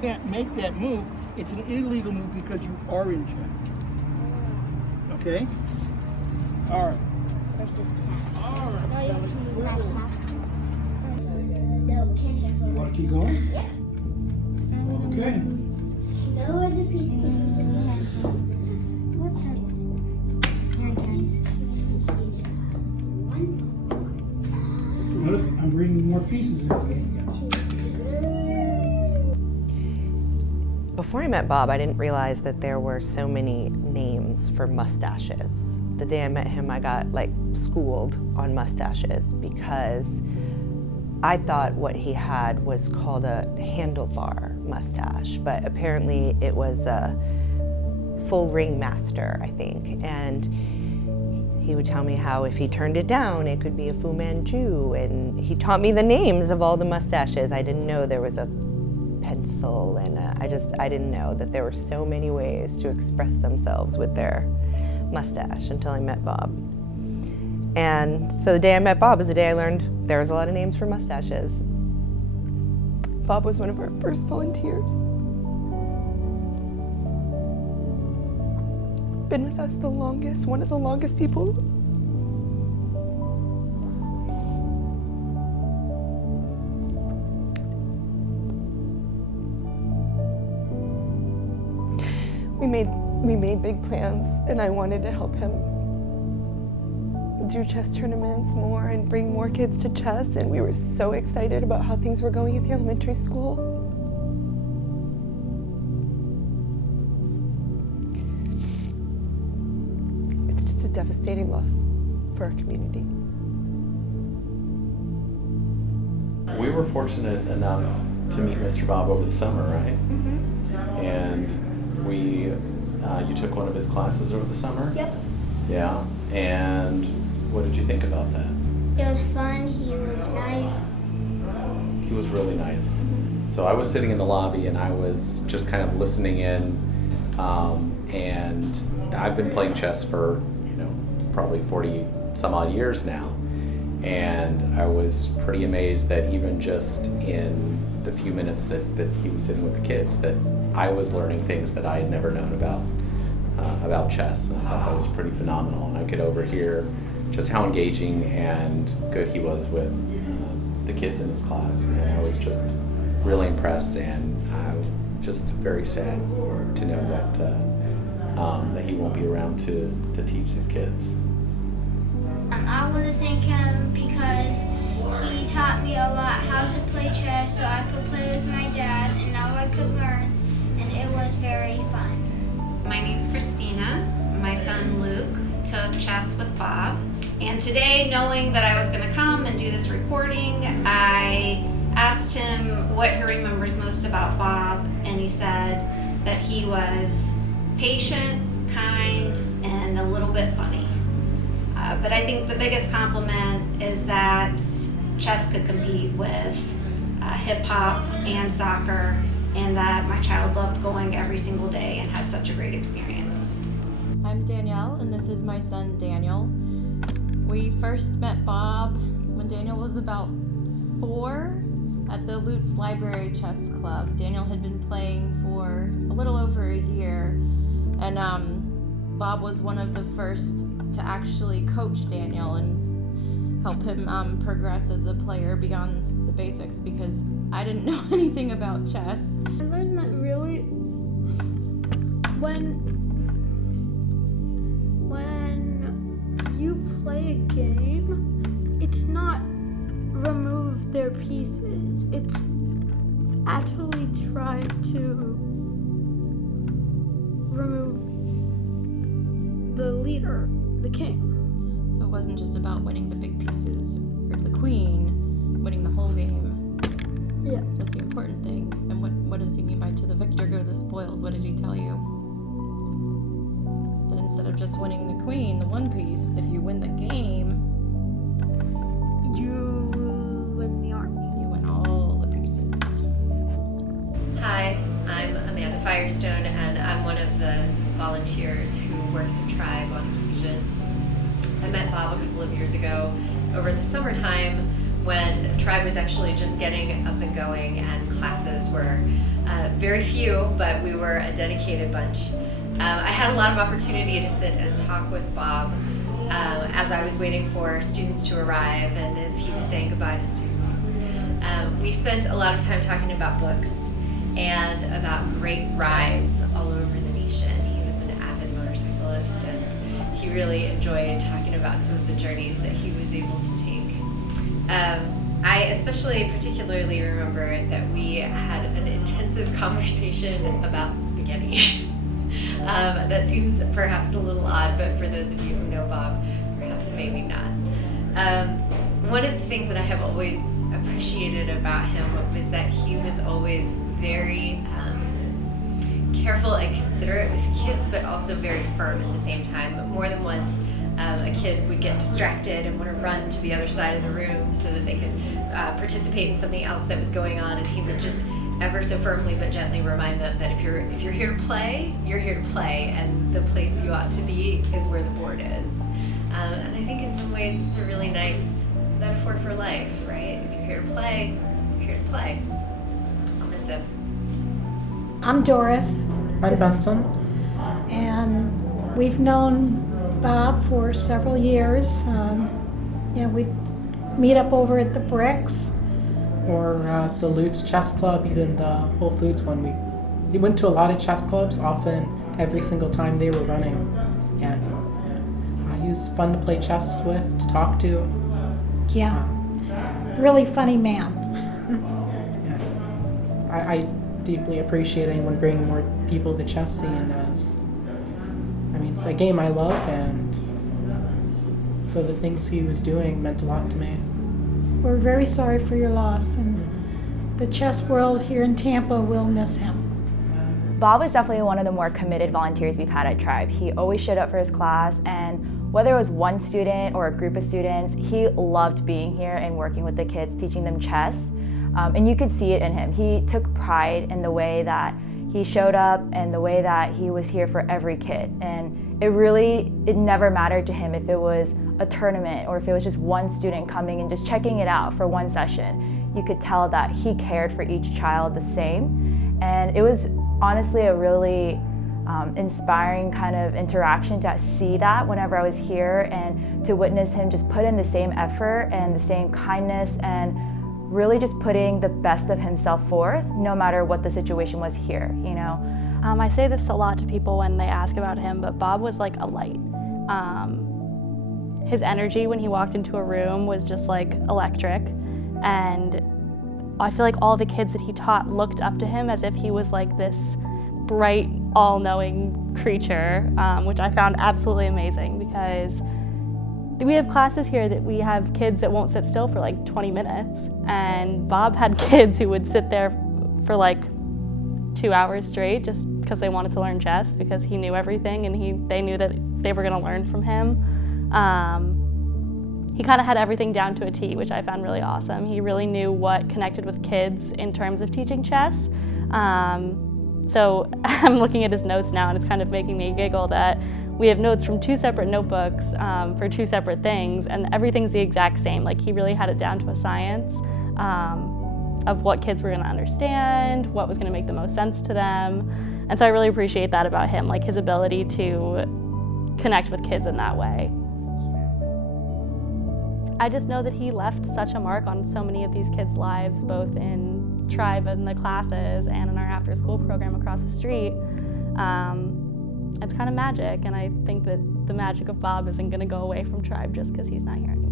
can't make that move. It's an illegal move because you are in check. Okay? All right. Where's this cat? All right. No, you have to use that cat. You want to keep going? Yeah. Okay. No other piece can be really nice. Here, guys. Notice I'm bringing more pieces in. Before I met Bob, I didn't realize that there were so many names for mustaches. The day I met him, I got schooled on mustaches because I thought what he had was called a handlebar mustache, but apparently it was a full ring master, I think. And he would tell me how if he turned it down, it could be a Fu Manchu, and he taught me the names of all the mustaches. I didn't know there was a pencil, and I didn't know that there were so many ways to express themselves with their mustache until I met Bob. And so the day I met Bob is the day I learned there was a lot of names for mustaches. Bob was one of our first volunteers. Been with us the longest, one of the longest people. We made big plans, and I wanted to help him do chess tournaments more and bring more kids to chess, and we were so excited about how things were going at the elementary school. It's just a devastating loss for our community. We were fortunate enough to meet Mr. Bob over the summer, right? Mm-hmm. And you took one of his classes over the summer? Yep. Yeah, and what did you think about that? It was fun. He was nice. He was really nice. Mm-hmm. So I was sitting in the lobby and I was just kind of listening in, and I've been playing chess for, probably 40 some odd years now. And I was pretty amazed that even just in the few minutes that he was sitting with the kids, that I was learning things that I had never known about chess. And I thought that was pretty phenomenal. And I could overhear just how engaging and good he was with the kids in his class. And I was just really impressed, and just very sad to know that he won't be around to teach these kids. I want to thank him because he taught me a lot how to play chess so I could play with my dad, and now I could learn, and it was very fun. My name's Christina. My son Luke took chess with Bob. And today, knowing that I was going to come and do this recording, I asked him what he remembers most about Bob, and he said that he was patient, kind, and a little bit funny. But I think the biggest compliment is that chess could compete with hip hop and soccer, and that my child loved going every single day and had such a great experience. I'm Danielle, and this is my son Daniel. We first met Bob when Daniel was about 4 at the Lutz Library Chess Club. Daniel had been playing for a little over a year, and Bob was one of the first to actually coach Daniel and help him progress as a player beyond the basics, because I didn't know anything about chess. I learned that really when you play a game, it's not remove their pieces, it's actually try to remove the leader, the king. So it wasn't just about winning the big pieces or the queen, winning the whole game. Yeah. Was the important thing. And what does he mean by to the victor go the spoils? What did he tell you? That instead of just winning the queen, the one piece, if you win the game, You win the army. you win all the pieces. Hi, I'm Amanda Firestone, and I'm one of the volunteers who works in Tribe on Fusion. I met Bob a couple of years ago over the summertime when Tribe was actually just getting up and going and classes were very few, but we were a dedicated bunch. I had a lot of opportunity to sit and talk with Bob as I was waiting for students to arrive and as he was saying goodbye to students. We spent a lot of time talking about books and about great rides all over the nation. He was an avid motorcyclist and he really enjoyed talking about some of the journeys that he was able to take. I especially particularly remember that we had an intensive conversation about spaghetti. That seems perhaps a little odd, but for those of you who know Bob, perhaps maybe not. One of the things that I have always appreciated about him was that he was always very careful and considerate with kids, but also very firm at the same time. More than once, a kid would get distracted and want to run to the other side of the room so that they could participate in something else that was going on, and he would just ever so firmly but gently remind them that if you're here to play, you're here to play, and the place you ought to be is where the board is. And I think in some ways it's a really nice metaphor for life, right? If you're here to play, you're here to play. I'll miss him. I'm Doris, I'm Benson. and we've known Bob for several years. We meet up over at the Bricks. Or the Lutz Chess Club, even the Whole Foods one. We went to a lot of chess clubs, often every single time they were running. And he was fun to play chess with, to talk to. Yeah, really funny man. I deeply appreciate anyone bringing more people to the chess scene, as I mean, it's a game I love, and so the things he was doing meant a lot to me. We're very sorry for your loss, and the chess world here in Tampa will miss him. Bob was definitely one of the more committed volunteers we've had at Tribe. He always showed up for his class, and whether it was one student or a group of students, he loved being here and working with the kids, teaching them chess. And you could see it in him. He took pride in the way that he showed up and the way that he was here for every kid. And it never mattered to him if it was a tournament or if it was just one student coming and just checking it out for one session. You could tell that he cared for each child the same. And it was honestly a really inspiring kind of interaction to see that whenever I was here, and to witness him just put in the same effort and the same kindness and really just putting the best of himself forth, no matter what the situation was here, you know. I say this a lot to people when they ask about him, but Bob was like a light. His energy when he walked into a room was just like electric, and I feel like all the kids that he taught looked up to him as if he was like this bright, all-knowing creature, which I found absolutely amazing, because we have classes here that we have kids that won't sit still for like 20 minutes, and Bob had kids who would sit there for like 2 hours straight just because they wanted to learn chess, because he knew everything and they knew that they were going to learn from him. He kind of had everything down to a T, which I found really awesome. He really knew what connected with kids in terms of teaching chess. So I'm looking at his notes now, and it's kind of making me giggle that we have notes from 2 separate notebooks for 2 separate things, and everything's the exact same. Like, he really had it down to a science of what kids were going to understand, what was going to make the most sense to them. And so I really appreciate that about him, like his ability to connect with kids in that way. I just know that he left such a mark on so many of these kids' lives, both in Tribe and the classes and in our after-school program across the street. It's kind of magic, and I think that the magic of Bob isn't going to go away from Tribe just because he's not here anymore.